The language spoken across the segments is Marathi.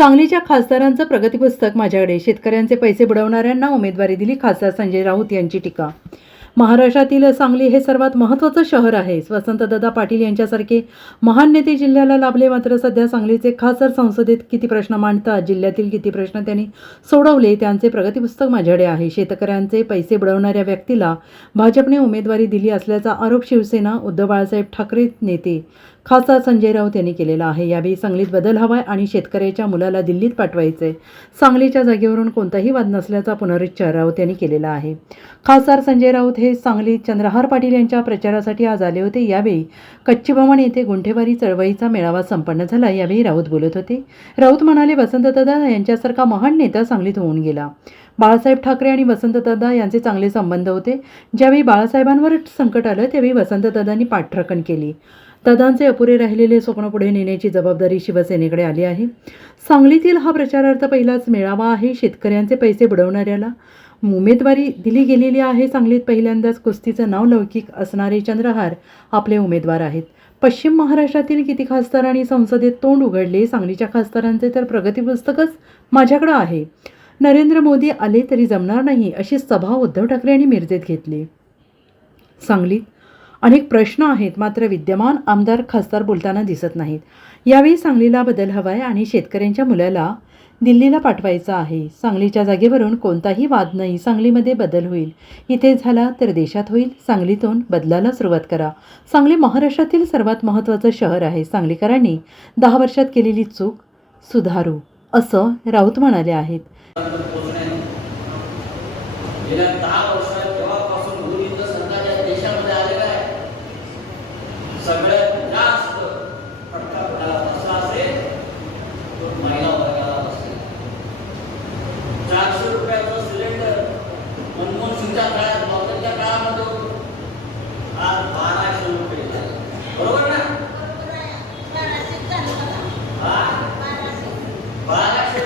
सांगलीच्या खासदारांचं प्रगती पुस्तक माझ्याकडे. शेतकऱ्यांचे पैसे बुडवणाऱ्यांना उमेदवारी दिली खासदार संजय राऊत यांची टीका. महाराष्ट्रातील सांगली हे सर्वात महत्त्वाचं शहर आहे. वसंतदादा पाटील यांच्यासारखे महान नेते जिल्ह्याला लाभले मात्र सध्या सांगलीचे खासदार संसदेत किती प्रश्न मांडतात जिल्ह्यातील किती प्रश्न त्यांनी सोडवले त्यांचे प्रगती पुस्तक माझ्याकडे आहे. शेतकऱ्यांचे पैसे बुडवणाऱ्या व्यक्तीला भाजपने उमेदवारी दिली असल्याचा आरोप शिवसेना उद्धव बाळासाहेब ठाकरे नेते खासदार संजय राऊत यांनी केलेला आहे. यावेळी सांगलीत बदल हवाय आणि शेतकऱ्याच्या मुलाला दिल्लीत पाठवायचे. सांगलीच्या जागेवरून कोणताही वाद नसल्याचा पुनरुच्चार राऊत यांनी केलेला आहे. खासदार संजय राऊत हे सांगलीत चंद्रहार पाटील यांच्या प्रचारासाठी आज आले होते. यावेळी कच्ची भवन येथे गुंठेवारी चळवळीचा मेळावा संपन्न झाला. यावेळी राऊत बोलत होते. राऊत म्हणाले वसंतदादा यांच्यासारखा महान नेता सांगलीत होऊन गेला. बाळासाहेब ठाकरे आणि वसंतदादा यांचे चांगले संबंध होते. ज्यावेळी बाळासाहेबांवर संकट आलं त्यावेळी वसंतदादांनी पाठराखण केली. दादांचे अपुरे राहिलेले स्वप्न पुढे नेण्याची जबाबदारी शिवसेनेकडे आली आहे. सांगलीतील हा प्रचारार्थ पहिलाच मेळावा आहे. शेतकऱ्यांचे पैसे बुडवणाऱ्याला उमेदवारी दिली गेलेली आहे. सांगलीत पहिल्यांदाच कुस्तीचं नाव लौकिक असणारे चंद्रहार आपले उमेदवार आहेत. पश्चिम महाराष्ट्रातील किती खासदारांनी संसदेत तोंड उघडले सांगलीच्या खासदारांचे तर प्रगती पुस्तकच माझ्याकडं आहे. नरेंद्र मोदी आले तरी जमणार नाही अशी सभा उद्धव ठाकरे यांनी मिरजेत घेतली. सांगलीत अनेक प्रश्न आहेत मात्र विद्यमान आमदार खासदार बोलताना दिसत नाहीत. यावेळी सांगलीला बदल हवाय आणि शेतकऱ्यांच्या मुलाला दिल्लीला पाठवायचं आहे. सांगलीच्या जागेवरून कोणताही वाद नाही सांगलीमध्ये बदल होईल. इथे झाला तर देशात होईल. सांगलीतून बदलाला सुरुवात करा. सांगली महाराष्ट्रातील सर्वात महत्त्वाचं शहर आहे. सांगलीकरांनी दहा वर्षात केलेली चूक सुधारू असं राऊत म्हणाले आहेत.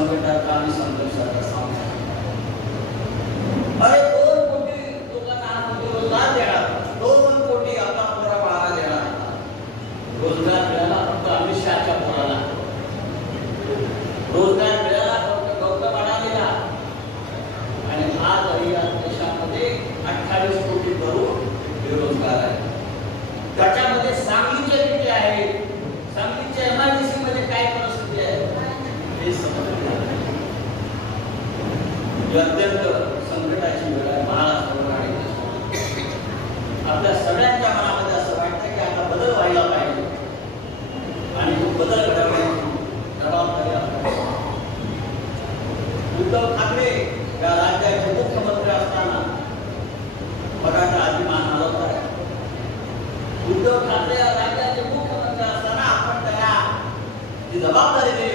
संकटाचा आणि संघर्षाचा सामना. अरे दोन कोटी लोकांना रोजगार देणार. दोन कोटी आता पुरा बाळा देणार. रोजगार मिळाला फक्त अमित शहाच्या पोराला. रोजगार मिळाला फक्त गौतम अडाणीला आणि आज या देशामध्ये अठ्ठावीस कोटी भरून बेरोजगार आहे त्याच्यामध्ये सांगलीचे किती आहे सांगलीच्या एमआयडीसी मध्ये काय परिस्थिती आहे? हे समजलं. ही अत्यंत संकटाची वेळ आहे महाराष्ट्रावर आणि आपल्या सगळ्यांच्या मनामध्ये असं वाटतं की आता बदल व्हायला पाहिजे. आणि तो बदल घडवण्याची जबाबदारी उद्धव ठाकरे या राज्याचे मुख्यमंत्री असताना मराठा अभिमान आला होता उद्धव ठाकरे या राज्याचे मुख्यमंत्री असताना आपण त्याला जी जबाबदारी दिली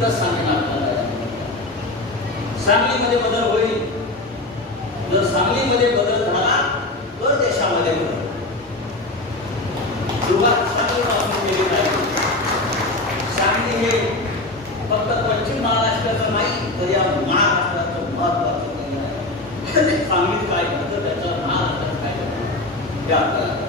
नुकताच सांगली सांगलीमध्ये बदल होईल. जर सांगलीमध्ये बदल झाला तर देशामध्ये बदल. सुरुवात केली पाहिजे सांगली हे फक्त पश्चिम महाराष्ट्राचं नाही तर या महाराष्ट्राचं महत्वाचं सांगलीत काय घडतं त्याचं महाराष्ट्रात काय घडतं हे आपल्याला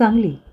एन मराठी सांगली